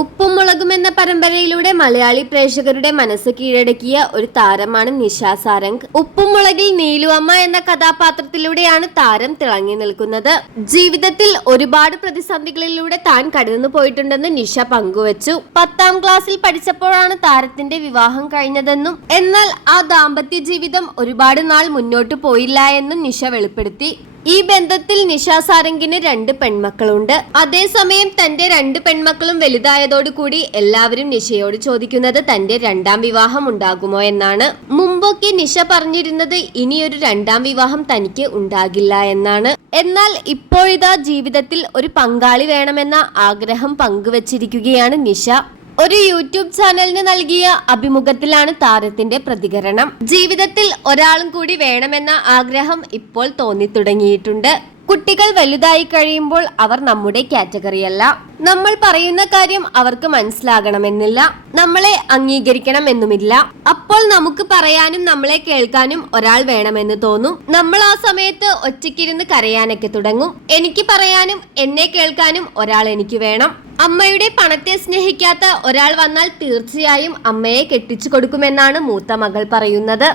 ഉപ്പും മുളകും എന്ന പരമ്പരയിലൂടെ മലയാളി പ്രേക്ഷകരുടെ മനസ്സ് കീഴടക്കിയ ഒരു താരമാണ് നിഷ സാരംഗ്. ഉപ്പും മുളകിൽ നീലുവമ്മ എന്ന കഥാപാത്രത്തിലൂടെയാണ് താരം തിളങ്ങി നിൽക്കുന്നത്. ജീവിതത്തിൽ ഒരുപാട് പ്രതിസന്ധികളിലൂടെ താൻ കടന്നു പോയിട്ടുണ്ടെന്ന് നിഷ പങ്കുവച്ചു. 10ാം ക്ലാസ്സിൽ പഠിച്ചപ്പോഴാണ് താരത്തിന്റെ വിവാഹം കഴിഞ്ഞതെന്നും എന്നാൽ ആ ദാമ്പത്യ ജീവിതം ഒരുപാട് നാൾ മുന്നോട്ട് പോയില്ല എന്നും നിഷ വെളിപ്പെടുത്തി. ഈ ബന്ധത്തിൽ നിഷ സാരംഗിന് 2 പെൺമക്കളുണ്ട്. അതേസമയം തന്റെ 2 പെൺമക്കളും വലുതായതോടുകൂടി എല്ലാവരും നിഷയോട് ചോദിക്കുന്നത് തന്റെ 2ാം വിവാഹം ഉണ്ടാകുമോ എന്നാണ്. മുമ്പൊക്കെ നിഷ പറഞ്ഞിരുന്നത് ഇനിയൊരു 2ാം വിവാഹം തനിക്ക് ഉണ്ടാകില്ല എന്നാണ്. എന്നാൽ ഇപ്പോഴിതാ ജീവിതത്തിൽ ഒരു പങ്കാളി വേണമെന്ന ആഗ്രഹം പങ്കുവച്ചിരിക്കുകയാണ് നിഷ. ഒരു യൂട്യൂബ് ചാനലിന് നൽകിയ അഭിമുഖത്തിലാണ് താരത്തിന്റെ പ്രതികരണം. ജീവിതത്തിൽ ഒരാളും കൂടി വേണമെന്ന ആഗ്രഹം ഇപ്പോൾ തോന്നി തുടങ്ങിയിട്ടുണ്ട്. കുട്ടികൾ വലുതായി കഴിയുമ്പോൾ അവർ നമ്മുടെ കാറ്റഗറിയല്ല. നമ്മൾ പറയുന്ന കാര്യം അവർക്ക് മനസ്സിലാകണമെന്നില്ല, നമ്മളെ അംഗീകരിക്കണമെന്നുമില്ല. അപ്പോൾ നമുക്ക് പറയാനും നമ്മളെ കേൾക്കാനും ഒരാൾ വേണമെന്ന് തോന്നും. നമ്മൾ ആ സമയത്ത് ഒറ്റയ്ക്കിരുന്ന് കരയാനൊക്കെ തുടങ്ങും. എനിക്ക് പറയാനും എന്നെ കേൾക്കാനും ഒരാൾ എനിക്ക് വേണം. അമ്മയുടെ പണത്തെ സ്നേഹിക്കാത്ത ഒരാൾ വന്നാൽ തീർച്ചയായും അമ്മയെ കെട്ടിച്ചു കൊടുക്കുമെന്നാണ് മൂത്ത മകൾ പറയുന്നത്.